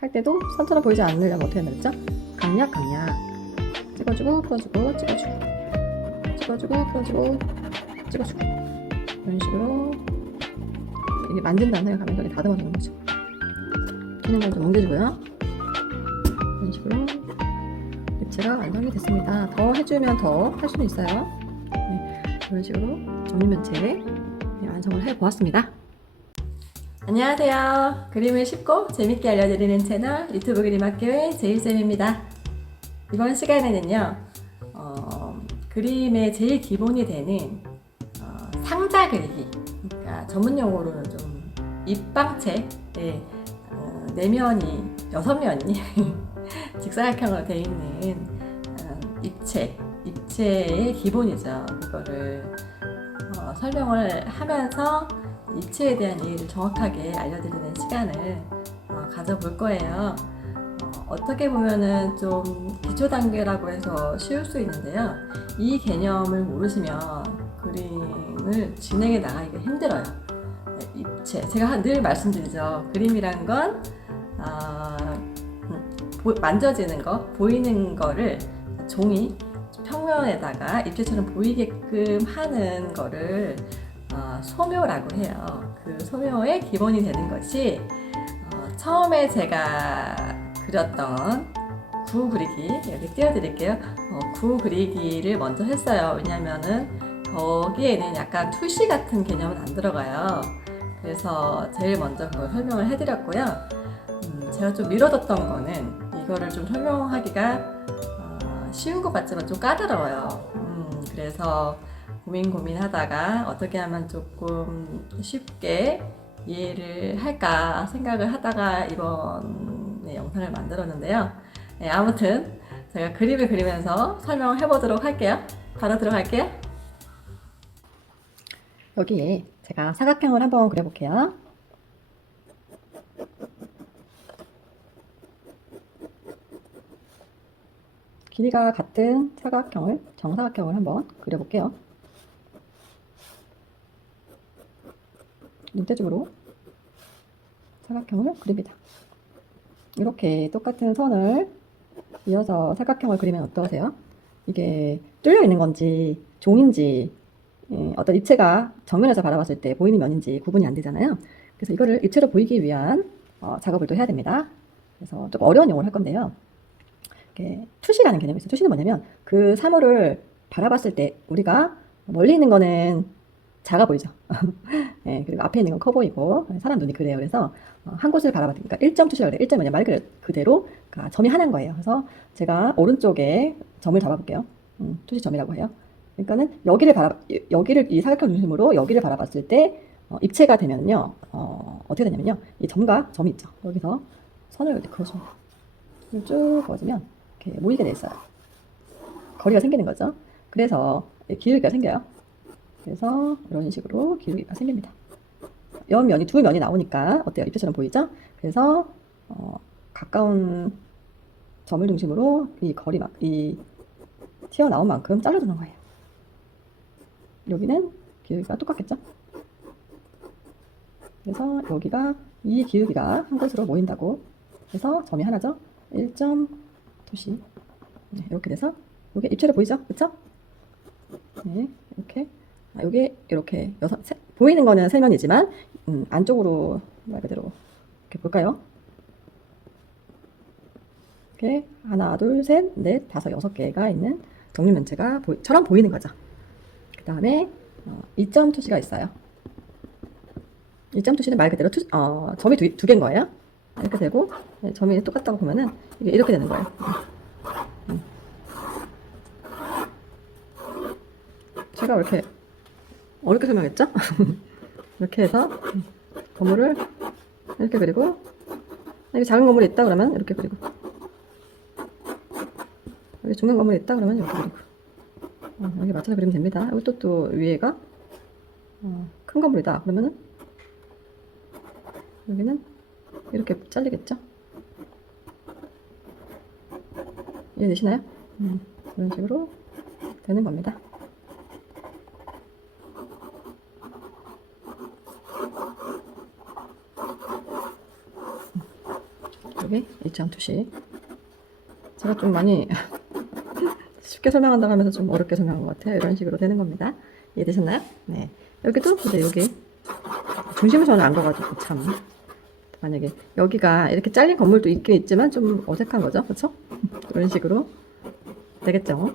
할 때도 선처럼 보이지 않으려면 어떻게 하면 되죠? 강약 강약 찍어주고 풀어주고 찍어주고 찍어주고 풀어주고 찍어주고 이런 식으로 이게 만진다는 생각하면 여기 다듬어 주는 거죠. 튀는 걸 좀 옮겨주고요. 이런 식으로 입체가 완성이 됐습니다. 더 해주면 더 할 수는 있어요. 네, 이런 식으로 정리면체 완성을 해보았습니다. 안녕하세요. 그림을 쉽고 재밌게 알려드리는 채널 유튜브 그림학교의 제일쌤입니다. 이번 시간에는요, 그림의 제일 기본이 되는 상자 그리기, 그러니까 전문 용어로는 좀 입방체, 내면이 6면이 직사각형으로 되어 있는 입체의 기본이죠. 그거를 설명을 하면서 입체에 대한 이해를 정확하게 알려드리는 시간을 가져볼 거예요. 어떻게 보면은 좀 기초 단계라고 해서 쉬울 수 있는데요. 이 개념을 모르시면 그림을 진행해 나가기가 힘들어요. 입체, 제가 늘 말씀드리죠. 그림이란 건 만져지는 거, 보이는 거를 종이 평면에다가 입체처럼 보이게끔 하는 거를 소묘라고 해요. 그 소묘의 기본이 되는 것이 처음에 제가 그렸던 구 그리기, 여기 띄워드릴게요. 구 그리기를 먼저 했어요. 왜냐면은 거기에는 약간 투시 같은 개념은 안 들어가요. 그래서 제일 먼저 그걸 설명을 해드렸고요. 제가 좀 미뤄뒀던 거는 이거를 좀 설명하기가 쉬운 것 같지만 좀 까다로워요. 그래서 고민하다가 어떻게 하면 조금 쉽게 이해를 할까 생각을 하다가 이번 영상을 만들었는데요. 아무튼 제가 그림을 그리면서 설명을 해보도록 할게요. 바로 들어갈게요. 여기에 제가 사각형을 한번 그려볼게요. 길이가 같은 사각형을, 정사각형을 한번 그려볼게요. 눈대중으로 사각형을 그립니다. 이렇게 똑같은 선을 이어서 사각형을 그리면 어떠세요? 이게 뚫려 있는 건지 종인지 어떤 입체가 정면에서 바라봤을 때 보이는 면인지 구분이 안 되잖아요. 그래서 이거를 입체로 보이기 위한 작업을 또 해야 됩니다. 그래서 조금 어려운 용어를 할 건데요. 투시라는 개념이 있어요. 투시는 뭐냐면 그 사물을 바라봤을 때 우리가 멀리 있는 거는 작아 보이죠. 네, 그리고 앞에 있는 건 커 보이고 사람 눈이 그래요. 그래서 한 곳을 바라봤으니까 1점 투시라고 그래요. 1점 뭐냐 말 그대로 그러니까 점이 하나인 거예요. 그래서 제가 오른쪽에 점을 잡아볼게요. 투시점이라고 해요. 그러니까는 여기를 이 사각형 중심으로 여기를 바라봤을 때 입체가 되면요 어떻게 되냐면요 이 점과 점이 있죠. 여기서 선을 이렇게 그어줍니다. 쭉 그어주면 이렇게 모이게 돼 있어요. 거리가 생기는 거죠. 그래서 기울기가 생겨요. 그래서 이런 식으로 기울기가 생깁니다. 옆면이 두 면이 나오니까 어때요? 입체처럼 보이죠? 그래서 가까운 점을 중심으로 이 튀어나온 만큼 잘라주는 거예요. 여기는 기울기가 똑같겠죠? 그래서 여기가 이 기울기가 한 곳으로 모인다고 해서 점이 하나죠? 1점 투시. 네, 이렇게 돼서 이게 입체로 보이죠? 그쵸? 네, 이렇게. 이게 이렇게 보이는 거는 세 면이지만 안쪽으로 말 그대로 이렇게 볼까요? 이렇게 하나, 둘, 셋, 넷, 다섯, 6개가 있는 정육면체가 처럼 보이는 거죠. 그 다음에 2점 투시가 있어요. 2점 투시는 말 그대로 점이 두 개인 거예요. 이렇게 되고 점이 똑같다고 보면은 이게 이렇게 되는 거예요. 제가 왜 이렇게 어렵게 설명했죠? 이렇게 해서 건물을 이렇게 그리고 여기 작은 건물이 있다 그러면 이렇게 그리고 여기 중간 건물이 있다 그러면 이렇게 그리고 여기 맞춰서 그리면 됩니다. 여기 또 위에가 큰 건물이다 그러면은 여기는 이렇게 잘리겠죠? 이해되시나요? 이런 식으로 되는 겁니다. 여기 H형 투시. 제가 좀 많이 쉽게 설명한다고 하면서 좀 어렵게 설명한 것 같아요. 이런 식으로 되는 겁니다. 이해되셨나요? 네. 여기도 근데 여기 중심을 저는 안 가가지고 참, 만약에 여기가 이렇게 잘린 건물도 있긴 있지만 좀 어색한 거죠, 그렇죠? 이런 식으로 되겠죠.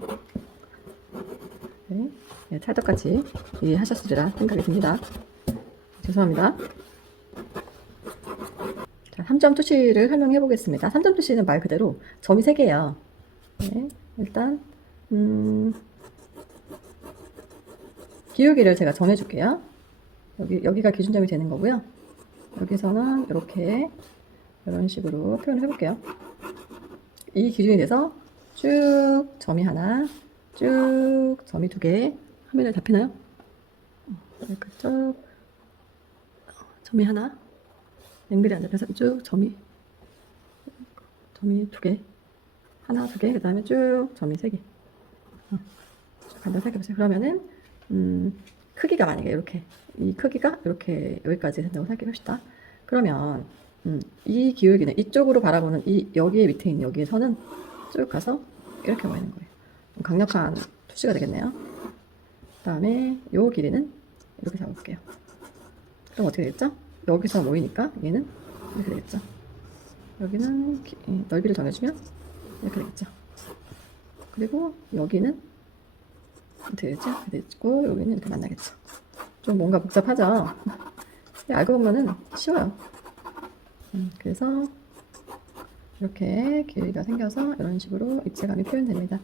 네. 네, 찰떡같이 이해하셨으리라 생각이 듭니다. 죄송합니다. 자, 3점 투시를 설명해 보겠습니다. 3점 투시는 말 그대로 점이 3개예요. 네, 일단 기울기를 제가 정해줄게요. 여기가 기준점이 되는 거고요. 여기서는 이렇게 이런 식으로 표현을 해볼게요. 이 기준이 돼서 쭉 점이 하나, 쭉 점이 2개. 화면에 잡히나요? 이렇게 쭉 점이 하나, 앵글이 안 잡혀서 쭉 점이 2개, 하나, 2개, 그 다음에 쭉 점이 3개. 간단히 생각해보세요. 그러면은 크기가 만약에 이렇게, 이 크기가 이렇게 여기까지 된다고 생각해봅시다. 그러면 이 기울기는 이쪽으로 바라보는 이 여기에 밑에 있는 여기에서는 쭉 가서 이렇게 모이는 거예요. 강력한 투시가 되겠네요. 그 다음에 요 길이는 이렇게 잡아볼게요. 그럼 어떻게 되겠죠? 여기서 모이니까 얘는 이렇게 되겠죠. 여기는 넓이를 정해주면 이렇게 되겠죠. 그리고 여기는 어떻게 되죠? 이렇게 되고 여기는 이렇게 만나겠죠. 좀 뭔가 복잡하죠? 알고 보면은 쉬워요. 그래서 이렇게 길이가 생겨서 이런 식으로 입체감이 표현됩니다.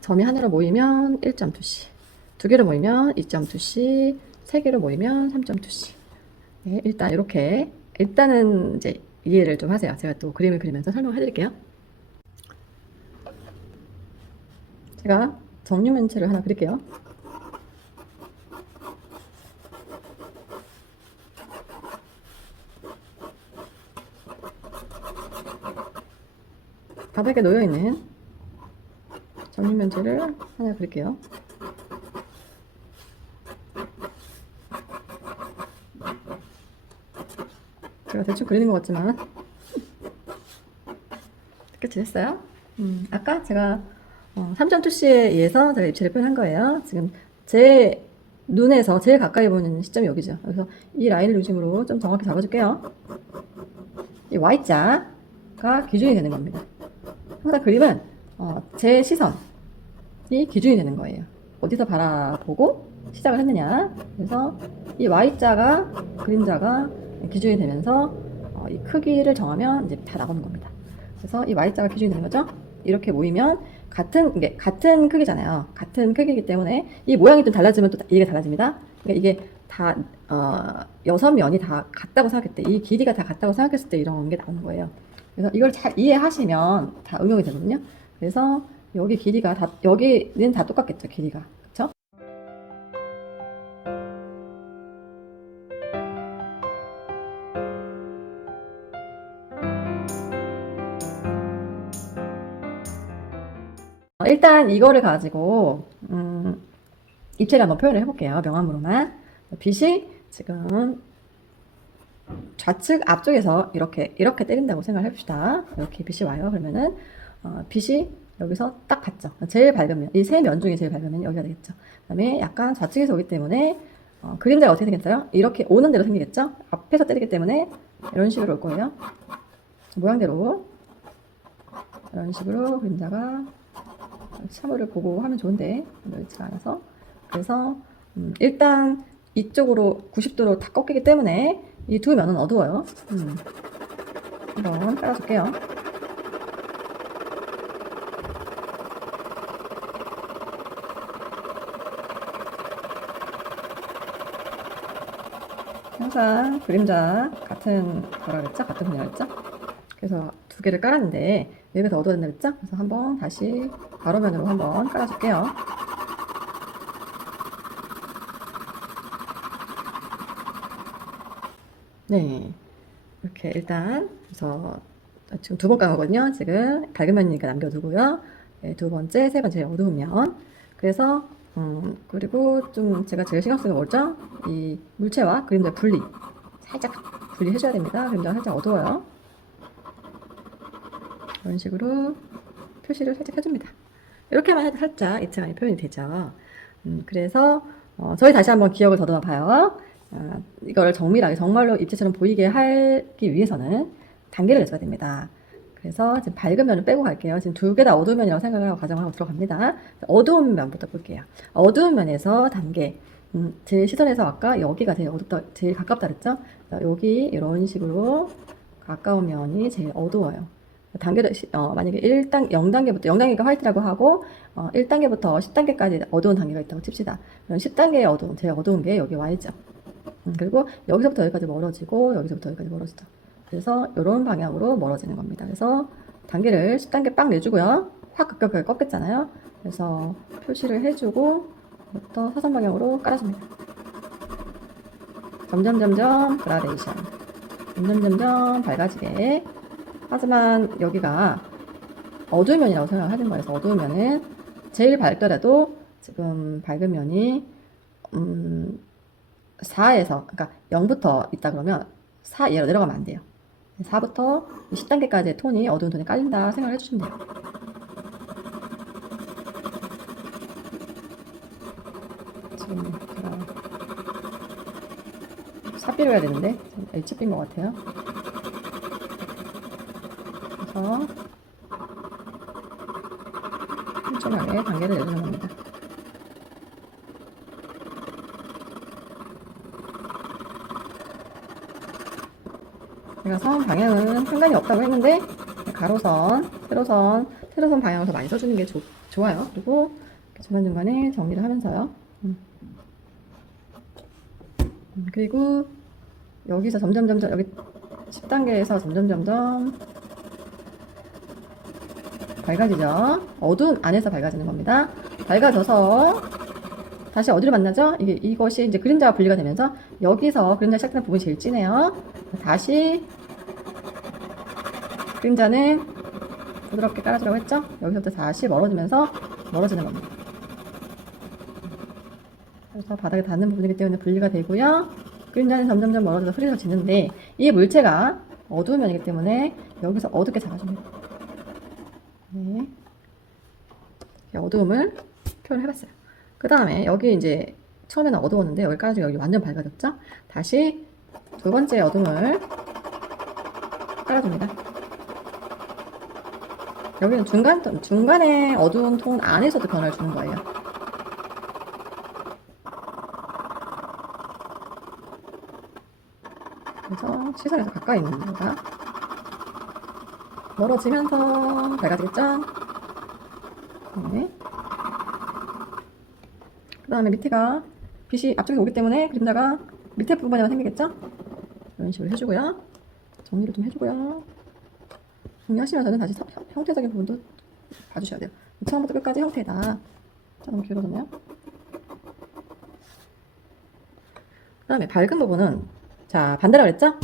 점이 하나로 모이면 1점 투시, 2개로 모이면 2점 투시, 3개로 모이면 3점 투시. 네, 일단 이렇게 일단은 이제 이해를 좀 하세요. 제가 또 그림을 그리면서 설명을 해드릴게요. 제가 정육면체를 하나 그릴게요. 바닥에 놓여있는 정육면체를 하나 그릴게요. 제가 대충 그리는 것 같지만 끝이 됐어요. 아까 제가 3점 투시에 의해서 제가 입체를 표현한 거예요. 지금 제 눈에서 제일 가까이 보는 시점이 여기죠. 그래서 이 라인을 중심으로 좀 정확히 잡아줄게요. 이 Y자가 기준이 되는 겁니다. 항상 그림은 제 시선이 기준이 되는 거예요. 어디서 바라보고 시작을 했느냐. 그래서 이 Y자가 그림자가 기준이 되면서 이 크기를 정하면 이제 다 나오는 겁니다. 그래서 이 Y자가 기준이 되는 거죠. 이렇게 모이면 같은 크기잖아요. 같은 크기이기 때문에 이 모양이 좀 달라지면 또 이게 달라집니다. 그러니까 이게 다 6면이 다 같다고 생각했을 때, 이 길이가 다 같다고 생각했을 때 이런 게 나오는 거예요. 그래서 이걸 잘 이해하시면 다 응용이 되거든요. 그래서 여기 길이가 다, 여기는 다 똑같겠죠, 길이가. 그쵸? 일단 이거를 가지고 입체를 한번 표현을 해볼게요. 명암으로만. 빛이 지금 좌측 앞쪽에서 이렇게 때린다고 생각을 해봅시다. 이렇게 빛이 와요. 그러면은 빛이 여기서 딱 봤죠. 제일 밝은 면, 이 세 면 중에 제일 밝은 면이 여기가 되겠죠. 그 다음에 약간 좌측에서 오기 때문에 그림자가 어떻게 생겼어요? 이렇게 오는 대로 생기겠죠. 앞에서 때리기 때문에 이런 식으로 올 거예요. 모양대로 이런 식으로 그림자가 사물을 보고 하면 좋은데 넓지가 않아서, 그래서 일단 이쪽으로 90도로 다 꺾이기 때문에 이 두 면은 어두워요. 한번 깔아줄게요. 항상 그림자 같은 거라겠죠? 같은 분야겠죠? 그래서 2개를 깔았는데 여기가 더 어두워졌나 그랬죠? 그래서 한번 다시 가로면으로 한번 깔아줄게요. 네, 이렇게 일단 그래서 지금 두 번 깐 거거든요. 지금 밝은 면이니까 남겨두고요. 네, 두 번째, 세 번째 어두운 면. 그래서 그리고 좀 제가 제일 신경 쓰는 게 뭐죠? 이 물체와 그림자 분리 살짝 분리해줘야 됩니다. 그림자가 살짝 어두워요. 이런 식으로 표시를 살짝 해줍니다. 이렇게만 해도 살짝 입체감이 표현이 되죠. 그래서 저희 다시 한번 기억을 더듬어 봐요. 이걸 정밀하게 정말로 입체처럼 보이게 하기 위해서는 단계를 내줘야 됩니다. 그래서 지금 밝은 면을 빼고 갈게요. 지금 두 개 다 어두운 면이라고 생각을 하고 가정하고 들어갑니다. 어두운 면부터 볼게요. 어두운 면에서 단계. 제 시선에서 아까 여기가 제일 어둡다, 제일 가깝다 그랬죠? 여기 이런 식으로 가까운 면이 제일 어두워요. 단계를 만약에 1단 0단계부터 0단계가 화이트라고 하고 1단계부터 10단계까지 어두운 단계가 있다고 칩시다. 그럼 10단계의 어두운 제일 어두운 게 여기 Y죠. 그리고 여기서부터 여기까지 멀어지고 여기서부터 여기까지 멀어지죠. 그래서 이런 방향으로 멀어지는 겁니다. 그래서 단계를 10단계 빵 내주고요. 확 급격하게 꺾였잖아요. 그래서 표시를 해주고 부터 사선 방향으로 깔아줍니다. 점점 그라데이션. 점점 밝아지게. 하지만 여기가 어두운 면이라고 생각하는 거예요. 어두운 면은 제일 밝더라도 지금 밝은 면이 4에서 그러니까 0부터 있다 그러면 4 얘로 내려가면 안 돼요. 4부터 10단계까지의 톤이 어두운 톤에 깔린다 생각을 해주시면 돼요. 지금 제가 삽비로 해야 되는데 HB인 것 같아요. 그래서 촘촘하게 단계를 내주는 겁니다. 제가 선 방향은 상관이 없다고 했는데 가로선, 세로선 방향을 더 많이 써주는 게 좋아요. 그리고 중간중간에 정리를 하면서요. 그리고 여기서 점점 여기 10단계에서 점점 밝아지죠. 어두운 안에서 밝아지는 겁니다. 밝아져서 다시 어디로 만나죠? 이것이 이제 그림자와 분리가 되면서 여기서 그림자 시작되는 부분이 제일 진해요. 다시 그림자는 부드럽게 깔아주라고 했죠? 여기서부터 다시 멀어지면서 멀어지는 겁니다. 그래서 바닥에 닿는 부분이기 때문에 분리가 되고요. 그림자는 점점 멀어져서 흐려지는데 이 물체가 어두운 면이기 때문에 여기서 어둡게 잡아줍니다. 네. 어두움을 표현해봤어요. 그 다음에 여기 이제 처음에는 어두웠는데 여기까지 여기 완전 밝아졌죠? 다시 두 번째 어둠을 깔아줍니다. 여기는 중간에 어두운 톤 안에서도 변화를 주는 거예요. 그래서 시선에서 가까이 있는 거가 멀어지면서 밝아지겠죠? 네. 그 다음에 밑에가 빛이 앞쪽에서 오기 때문에 그림자가 밑에 부분에만 생기겠죠? 이런 식으로 해주고요. 정리를 좀 해주고요. 정리하시면서는 다시 형태적인 부분도 봐주셔야 돼요. 처음부터 끝까지 형태다. 자, 너무 길어졌네요. 그 다음에 밝은 부분은 자 반대라 그랬죠?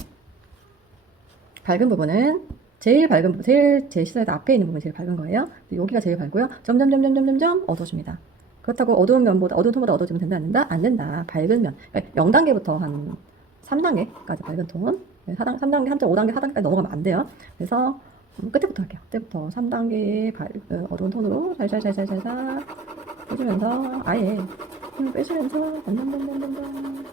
밝은 부분은 제일 밝은 부분, 제 시선에서 앞에 있는 부분이 제일 밝은 거예요. 여기가 제일 밝고요. 점점 어두워집니다. 그렇다고 어두운 톤보다 어두워지면 된다, 안 된다? 안 된다. 밝은 면. 0단계부터 한 3단계까지 밝은 톤. 3단계, 3.5단계, 4단계까지 넘어가면 안 돼요. 그래서 끝에부터 할게요. 그때부터 3단계의 어두운 톤으로 살살 해주면서 아예 힘을 빼주면서 점점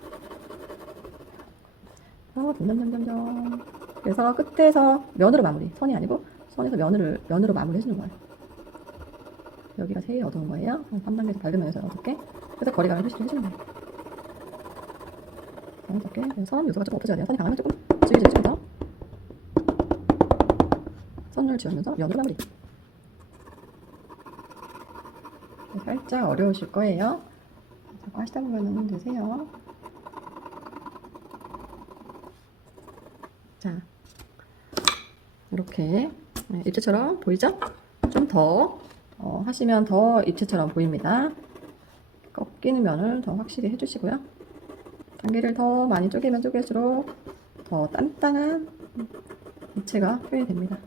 그래서 끝에서 면으로 마무리. 선이 아니고 선에서 면으로 마무리 해주는 거예요. 여기가 제일 어두운 거예요. 3단계에서 밝은 면에서 어둡게. 그래서 거리감을 표시를 해주는 거예요. 자연스럽게 선 요소가 조금 없어져야 돼요. 선이 강하면 조금 지워주면서 선을 지우면서 면으로 마무리. 살짝 어려우실 거예요. 자꾸 하시다 보면 되세요. 자, 이렇게 입체처럼 보이죠? 좀 더 하시면 더 입체처럼 보입니다. 꺾이는 면을 더 확실히 해주시고요. 단계를 더 많이 쪼개면 쪼갤수록 더 단단한 입체가 표현이 됩니다.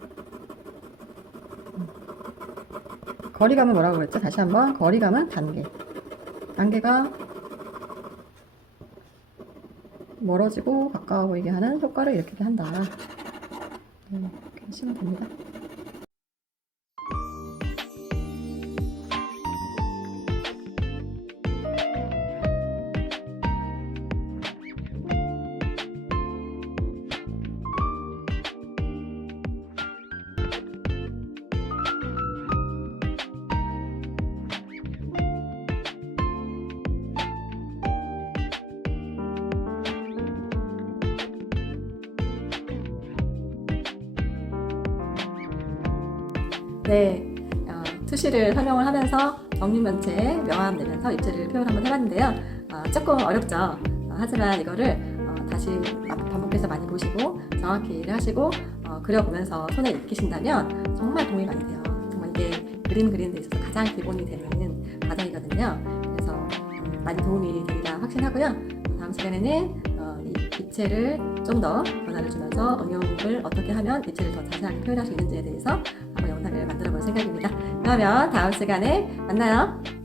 거리감은 뭐라고 그랬죠? 다시 한번 거리감은 단계. 단계가 멀어지고 가까워 보이게 하는 효과를 일으키게 한다. 네, 이렇게 하시면 됩니다. 네, 투시를 설명을 하면서 정육면체 명암 내면서 입체를 표현 한번 해봤는데요. 조금 어렵죠. 하지만 이거를 다시 반복해서 많이 보시고 정확히 이해를 하시고 그려보면서 손에 익히신다면 정말 도움이 많이 돼요. 정말 이게 그림 그리는 데 있어서 가장 기본이 되는 과정이거든요. 그래서 많이 도움이 되리라 확신하고요. 다음 시간에는 이 입체를 좀 더 변화를 주면서 응용을 어떻게 하면 입체를 더 자세하게 표현할 수 있는지에 대해서 한번 영상을 만들어 볼 생각입니다. 그러면 다음 시간에 만나요.